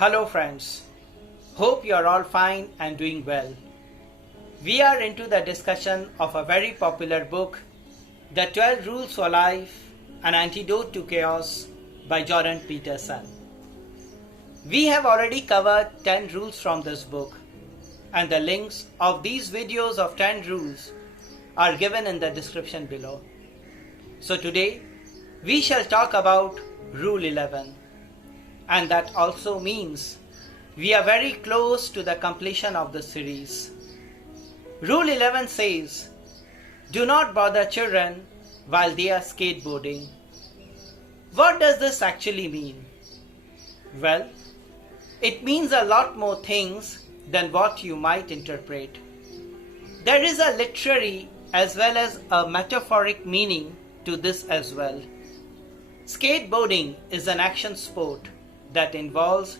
Hello friends, hope you are all fine and doing well. We are into the discussion of a very popular book, The 12 Rules for Life, An Antidote to Chaos by Jordan Peterson. We have already covered 10 rules from this book, and the links of these videos of 10 rules are given in the description below. So today, we shall talk about Rule 11. And that also means we are very close to the completion of the series. Rule 11 says, do not bother children while they are skateboarding. What does this actually mean? Well, it means a lot more things than what you might interpret. There is a literary as well as a metaphoric meaning to this as well. Skateboarding is an action sport that involves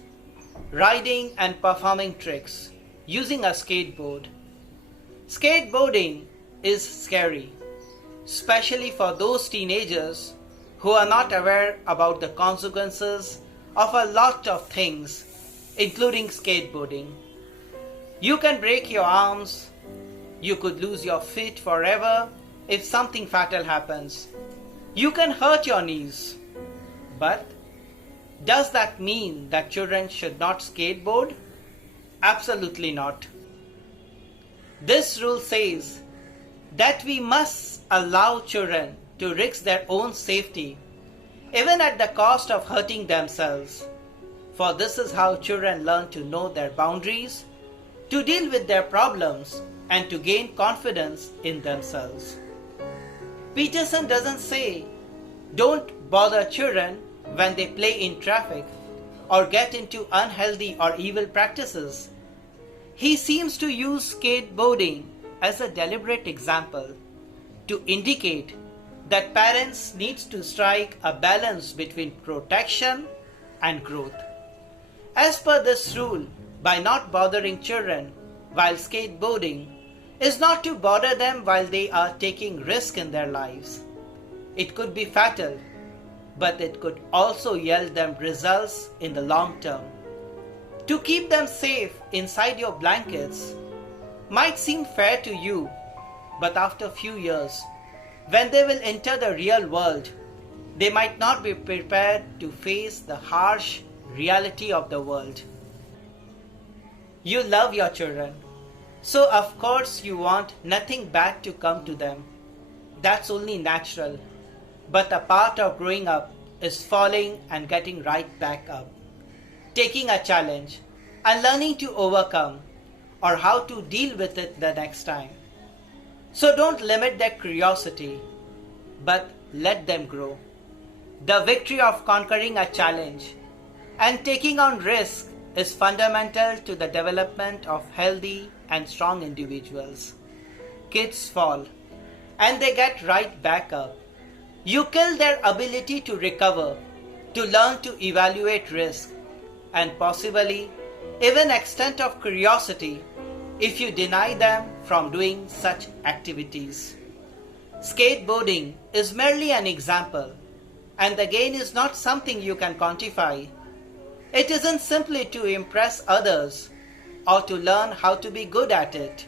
riding and performing tricks using a skateboard. Skateboarding is scary, especially for those teenagers who are not aware about the consequences of a lot of things, including skateboarding. You can break your arms, you could lose your feet forever if something fatal happens. You can hurt your knees, but does that mean that children should not skateboard? Absolutely not. This rule says that we must allow children to risk their own safety, even at the cost of hurting themselves. For this is how children learn to know their boundaries, to deal with their problems, and to gain confidence in themselves. Peterson doesn't say, don't bother children when they play in traffic or get into unhealthy or evil practices. He seems to use skateboarding as a deliberate example to indicate that parents need to strike a balance between protection and growth. As per this rule, by not bothering children while skateboarding is not to bother them while they are taking risk in their lives. It could be fatal, but it could also yield them results in the long term. To keep them safe inside your blankets might seem fair to you, but after a few years, when they will enter the real world, they might not be prepared to face the harsh reality of the world. You love your children, so of course you want nothing bad to come to them. That's only natural. But a part of growing up is falling and getting right back up, taking a challenge and learning to overcome or how to deal with it the next time. So don't limit their curiosity, but let them grow. The victory of conquering a challenge and taking on risk is fundamental to the development of healthy and strong individuals. Kids fall and they get right back up. You kill their ability to recover, to learn to evaluate risk, and possibly even extent of curiosity if you deny them from doing such activities. Skateboarding is merely an example, and the gain is not something you can quantify. It isn't simply to impress others or to learn how to be good at it.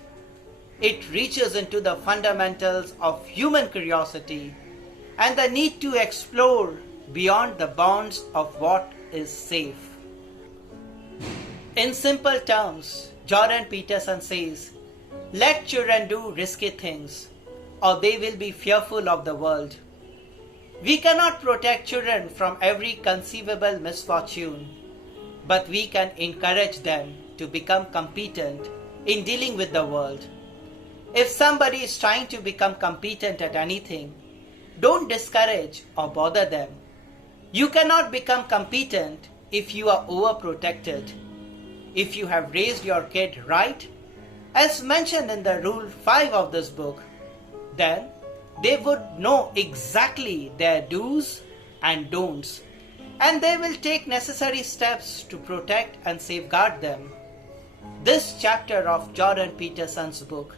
It reaches into the fundamentals of human curiosity and the need to explore beyond the bounds of what is safe. In simple terms, Jordan Peterson says, let children do risky things, or they will be fearful of the world. We cannot protect children from every conceivable misfortune, but we can encourage them to become competent in dealing with the world. If somebody is trying to become competent at anything, don't discourage or bother them. You cannot become competent if you are overprotected. If you have raised your kid right, as mentioned in the Rule 5 of this book, then they would know exactly their do's and don'ts, and they will take necessary steps to protect and safeguard them. This chapter of Jordan Peterson's book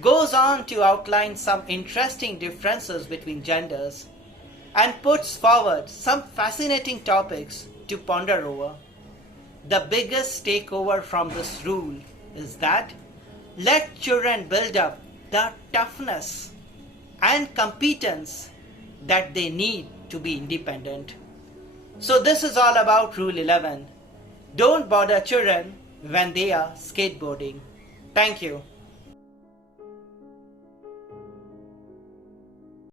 goes on to outline some interesting differences between genders and puts forward some fascinating topics to ponder over. the biggest takeover from this rule is that let children build up the toughness and competence that they need to be independent. So this is all about Rule 11. Don't bother children when they are skateboarding. Thank you.